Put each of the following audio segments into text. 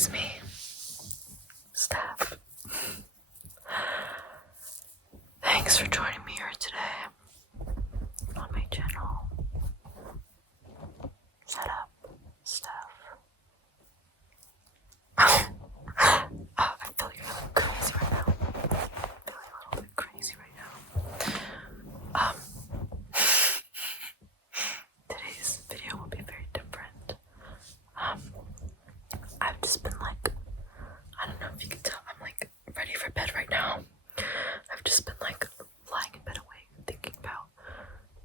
It's me, Steph. Thanks for joining me here today on my channel. Shut up, Steph. I feel like I'm crazy right now. I'm feeling a little bit crazy right now. Today's video will be very different. I've just been like, I don't know if you can tell, I'm like ready for bed right now. I've just been like lying in bed awake thinking about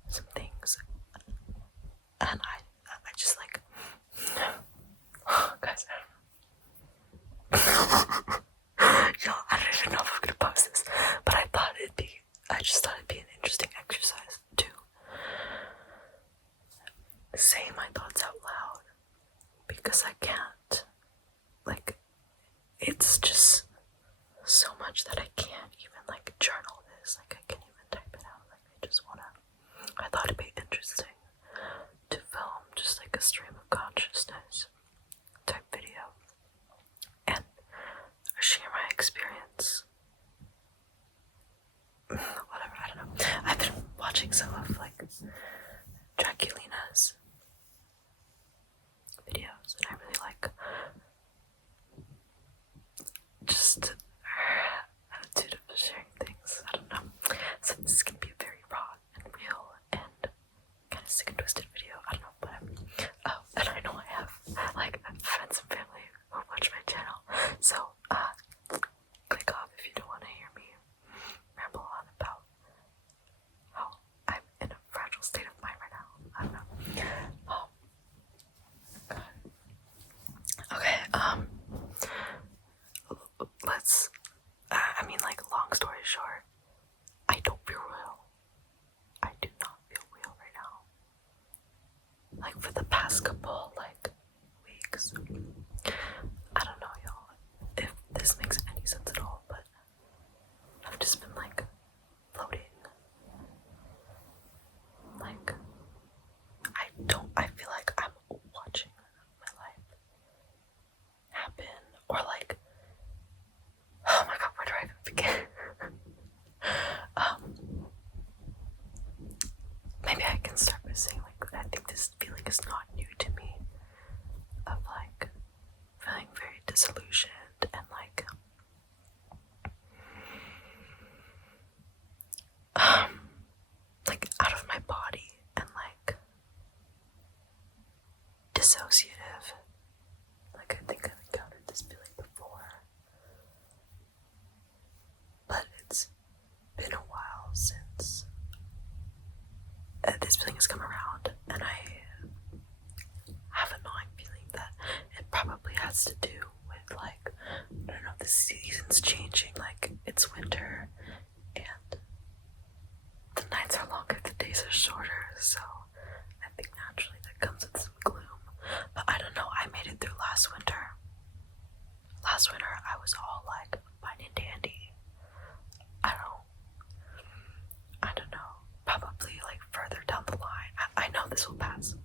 some things, and I just like, guys, y'all, I don't even know if I'm gonna post this, but I just thought it'd be an interesting exercise to say my thoughts out loud, because I can't, like, it's just so much that I can't even like journal this, like I can't even type it out, like I thought it'd be interesting to film just like a stream of consciousness type video and share my experience. Whatever, I don't know. I've been watching some of like Draculina's videos, and I really like just her attitude of sharing things. I don't know. So this can be a very raw and real and kind of sick and twisted video. I don't know, but and I know I have like friends and family who watch my channel. So click off if you don't want to hear me ramble on about how I'm in a fragile state of mind right now. I don't know. Okay, let's, I mean, like, long story short, I don't feel real. I do not feel real right now. Like, for the past couple, like, weeks. I don't know, y'all, if this makes any sense at all, but I've just been, like, floating. Like, I feel like I'm watching my life happen, or like, oh my god, where do I even begin? Maybe I can start by saying, like, I think this feeling is not new to me, of like feeling very disillusioned and like out of my body and like dissociative. Like, I think I've encountered this feeling before, but it's been a while since this feeling has come around, and I have a gnawing feeling that it probably has to do with, like, I don't know, the seasons changing, like it's winter and the nights are longer, the days are shorter, so I think naturally that comes with some gloom. But I don't know, I made it through last winter. Last winter I was all like fine and dandy. I don't know, probably like further down the line, I know this will pass,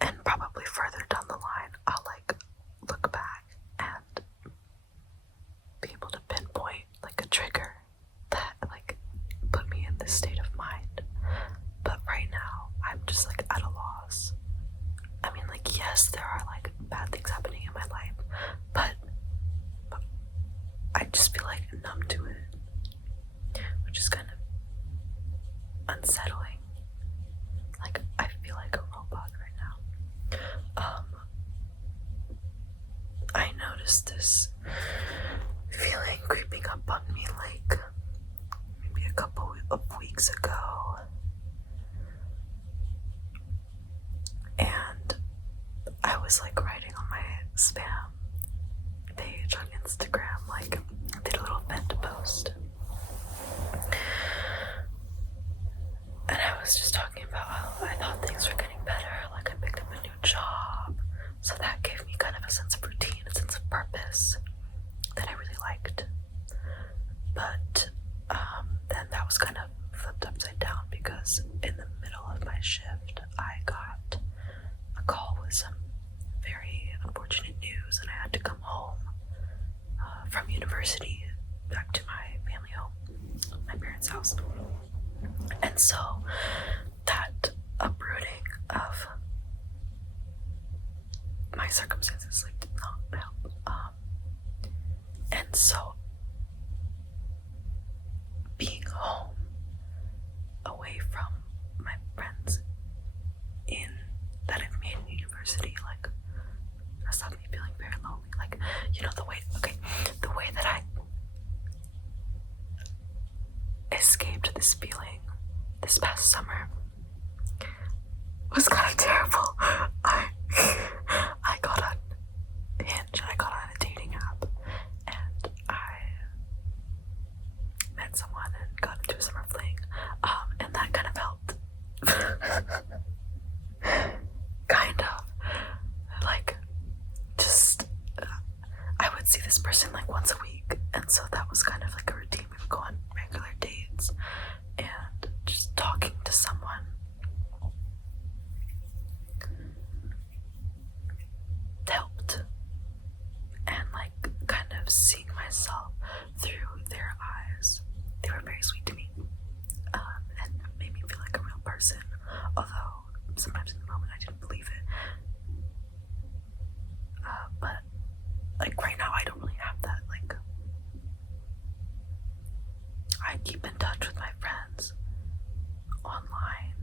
and probably further down the line I'll like look back and be able to pinpoint like a trigger that like put me in this state of mind. But right now I'm just like at a loss. I mean, like, yes, there are like bad things happening in my life, but I just feel like numb to it, which is kind of unsettling. Like, I feel like a robot right now. I noticed this feeling creeping up on me like maybe a couple of weeks ago, and I was like writing on my spam page on Instagram, like I did a little vent post, and I was just talking about how I thought things were getting better, like I picked up a new job, so that gave me kind of a sense of routine, a sense of purpose that I really liked. But then that was kind of flipped upside down, because in the middle of my shift I got a call with some very unfortunate And so that uprooting of my circumstances like did not help. And so being home away from my friends in that I've made in university, like, that's left me feeling very lonely. Like, you know, the way that I escaped this feeling this past summer was kind of terrible. I got on Hinge, I got on a dating app, and I met someone and got into a summer fling, and that kind of helped. Kind of. Like, just, I would see this person like once a week, and so that was kind of like a routine. We would go on regular dates, and just talking to someone helped, and like kind of seeing myself through their eyes. They were very sweet to me, and made me feel like a real person, although sometimes in the moment I didn't believe it. But like right now I don't really have that. Like, I keep in touch with my friends online,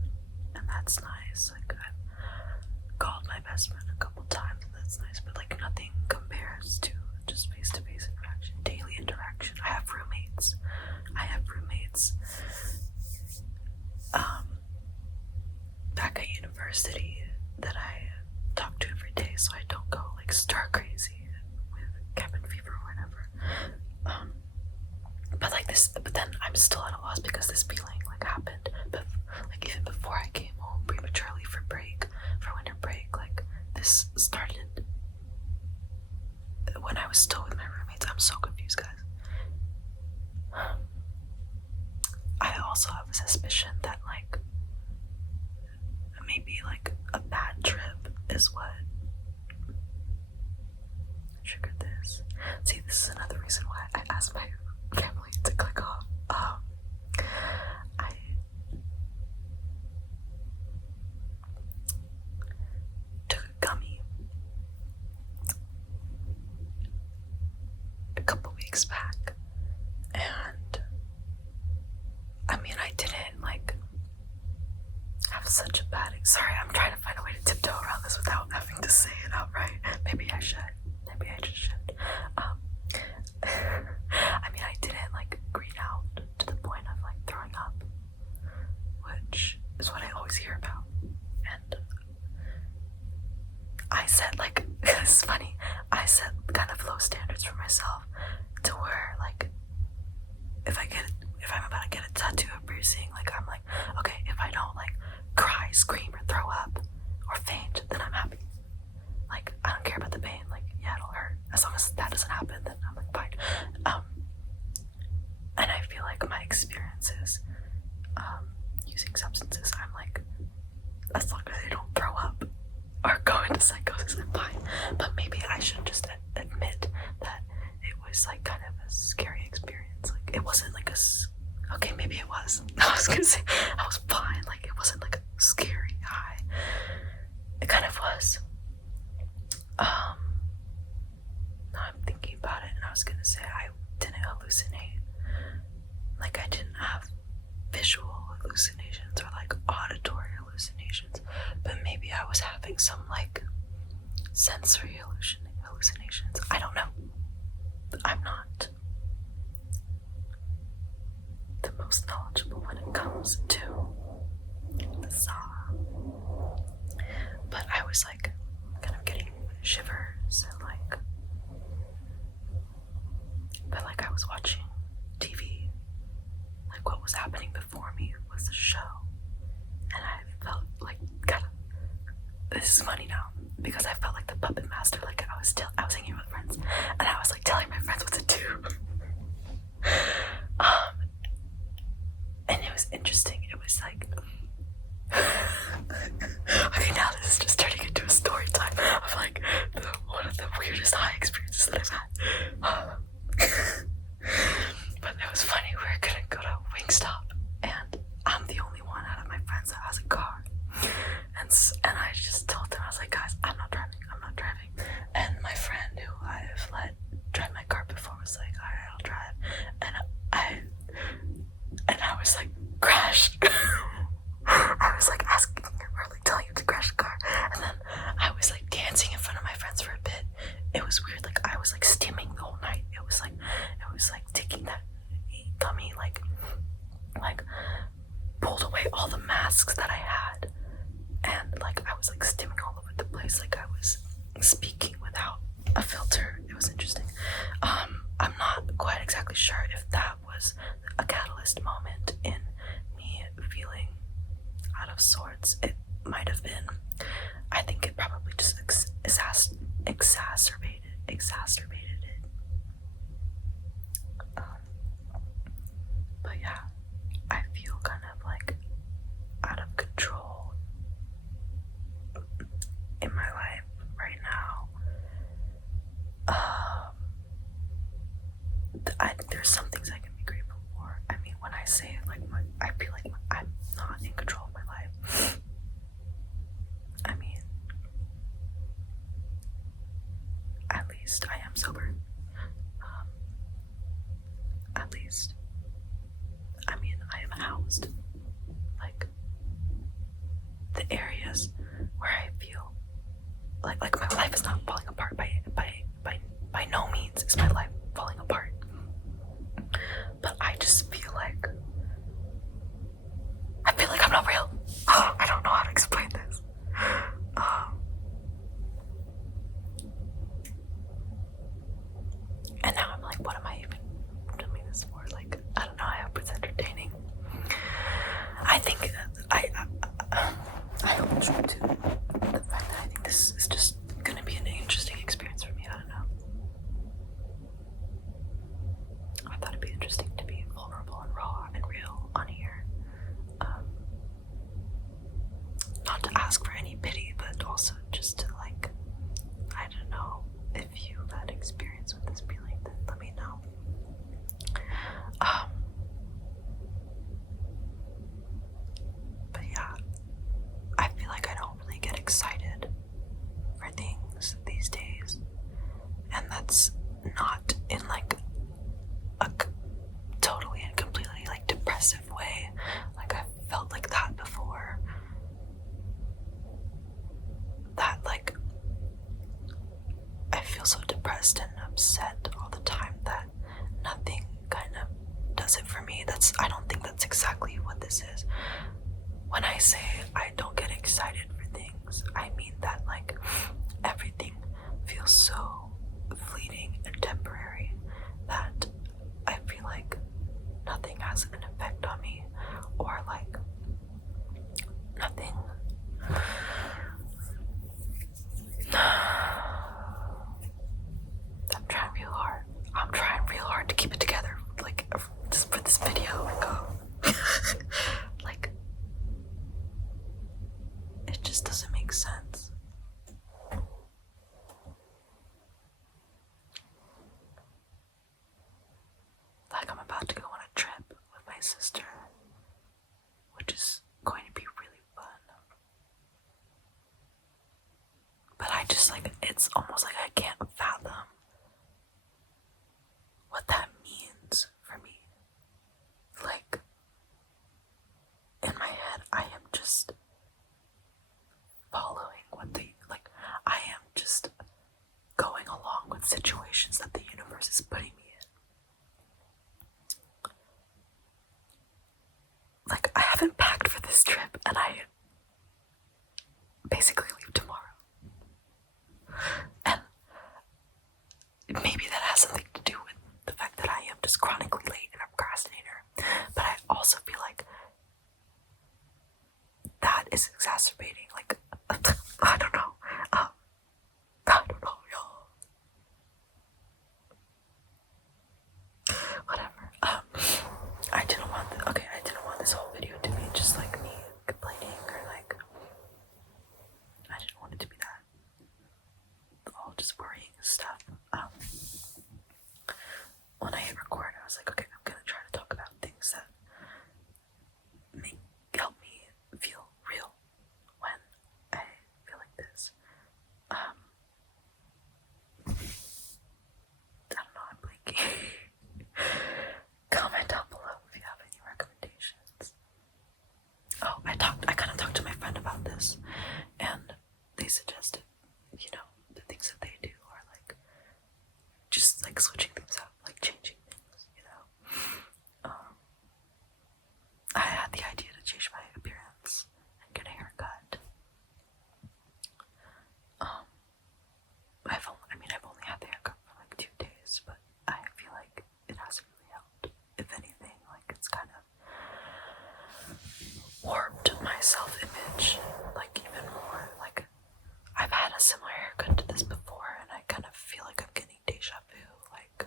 and that's nice. Like, I've called my best friend a couple times, and that's nice, but like nothing compares to just face-to-face interaction, daily interaction. I have roommates back at university that I talk to every day, so I don't go like star crazy with cabin fever or whatever. But then I'm still at a loss because this feeling like happened, but like even before I came home prematurely for winter break, like this started when I was still with my roommates. I'm so confused, guys. I also have a suspicion that like maybe like a bad trip is what triggered this. See, this is another reason why I asked my family to click off. I took a gummy a couple weeks back, and I mean, I didn't like have such a bad. Sorry, I'm trying to find a way to tiptoe around this without having to say it outright. Maybe I should. Maybe I just should. I mean, I didn't like green out to the point of like throwing up, which is what I always hear about. And I set like, it's funny, I set kind of low standards for myself to where like if I'm about to get a tattoo or piercing, like I'm like, okay, if I don't like cry, scream, or throw up or faint, then I'm happy. Like, I don't care about the pain. Like, yeah, it'll hurt. As long as that doesn't happen, then I'm like fine. And I feel like my experiences using substances, I'm like, as long as I don't throw up or go into psychosis, I'm fine. But maybe I should just admit that it was like kind of a scary experience. Like, it wasn't like okay, maybe it was. I was gonna say I was fine. Like, it wasn't like a scary high. It kind of was. Now I'm thinking about it, and I was gonna say I didn't hallucinate. Like, I didn't have visual hallucinations or like auditory hallucinations, but maybe I was having some like sensory hallucinations. I don't know. I'm not the most knowledgeable when it comes to the saw, but I was like kind of getting shivers and like, but like I was watching TV, like what was happening before me was a show, and I felt like kind of, this is funny now because I felt like the puppet master. Like I was hanging with friends, and I was like telling my friends what to do. And it was interesting. It was like, okay, now this is just turning into a story time of like one of the weirdest high experiences that I've had. But it was funny. We were gonna go to Wingstop, and I'm the only one friends, and I just told them, I was like, guys, I'm not driving. And my friend who I've let drive my car before was like, all right, I'll drive. And I was like, crash. I was like asking her, or like telling him to crash the car, and then I was like dancing in front of my friends for a bit. It was weird. Like I was like stimming the whole night. It was like taking that gummy, like pulled away all the masks that I had, and like I was like stimming all over the place. Like I was speaking without a filter. It was interesting. I'm not quite exactly sure if that was a catalyst moment in me feeling out of sorts. It might have been. I think it probably just exacerbated it. But yeah, I feel kind of like out of control in my life right now. There's some things I can be grateful for. I mean, when I say it, like, I feel like I'm not in control of my life. I mean, at least I am sober. At least. I mean, I am housed. Like, the areas where I feel like my life is not falling apart by no means is my life falling apart. But I just feel like I'm not real. I don't know how to explain this. And now I'm like, what am I even doing this for? Like, I don't know. I hope it's entertaining. I think I hope it's true too. The fact that I think this is just gonna be an interesting experience for me. I don't know. I thought it'd be interesting to be vulnerable and raw and real on here. Not to ask for any pity, but also just to like, I don't know, if you've had experience with this feeling, then let me know. But yeah, I feel like I don't really get excited for things these days, and that's not in like a totally and completely like depressive way. Like I felt like that before. That like I feel so depressed and upset all the time that nothing kind of does it for me. I don't think that's exactly what this is. When I say I don't get excited for things, I mean that like everything feels so fleeting and temporary that I feel like nothing has an effect on me, or like nothing. I'm trying real hard to keep it together, like just for this video and go. Like, it just doesn't make sense. Like I'm about to go on a trip with my sister, which is going to be really fun. But I just like, it's almost like I can't fathom what that means for me. Like, in my head, I am just following I am just going along with situations that the universe is putting me in. Like, I haven't packed for this trip, and I basically leave tomorrow. And maybe that has something to do with the fact that I am just chronically late and a procrastinator. But I also feel like that is exacerbating, like, I don't know. I don't know, y'all. Whatever. I didn't want this whole video to be just like me complaining, or like, I they suggested, you know, the things that they do are like just like switching things up, like changing things, you know. I had the idea to change my appearance and get a haircut. I've only had the haircut for like 2 days, but I feel like it hasn't really helped. If anything, like it's kind of warped my self-image, like even more. Like I've had a similar haircut to this before, and I kind of feel like I'm getting deja vu. Like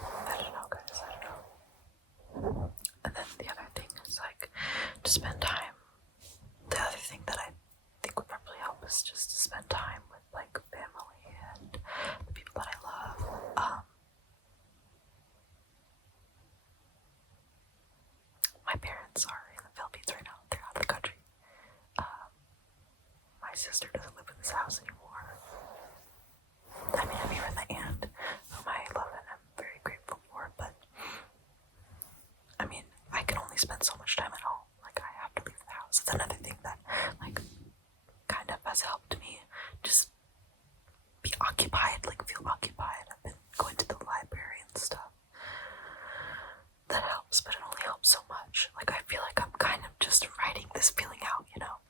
I don't know, guys. I don't know. And then the other thing is like to spend time. The other thing that I think would probably help is just to spend time with like family and the people that I love. My parents are in the Philippines right now. They're out of the country. My sister doesn't live in this house anymore. I mean, I'm here with my aunt, whom I love and I'm very grateful for, but I mean, I can only spend so much time at home. Like, I have to leave the house. It's another thing that, like, kind of has helped me just be occupied, like, feel occupied. I've been going to the library and stuff. That helps, but it only helps so much. Like, I feel like I'm kind of just writing this feeling out, you know?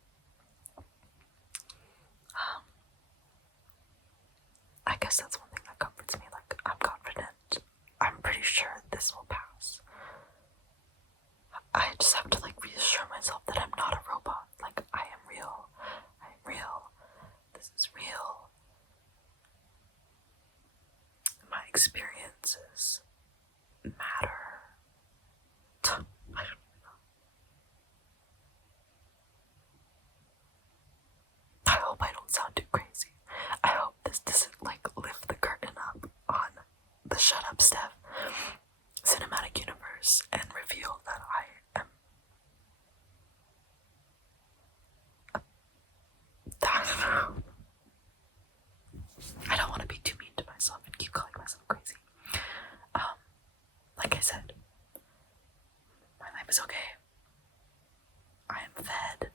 I guess that's one thing that comforts me. Like, I'm confident. I'm pretty sure this will pass. I just have to, like, reassure myself that I'm not a robot. Like, I am real. I'm real. This is real. My experiences matter. I don't even know. I hope I don't sound too crazy. I hope this doesn't, like, lift the curtain up on the Shut Up Steph cinematic universe and reveal that I am I don't want to be too mean to myself and keep calling myself crazy. Like I said, my life is okay. I am fed.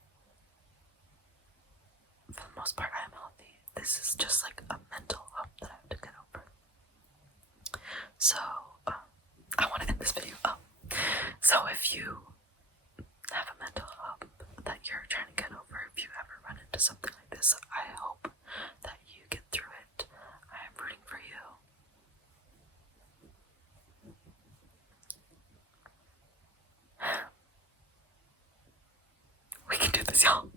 For the most part, I am healthy. This is just like a mental hump that I have to get over. So, I want to end this video. So if you have a mental hump that you're trying to get over, if you ever run into something like this, I hope that you get through it. I am rooting for you. We can do this, y'all.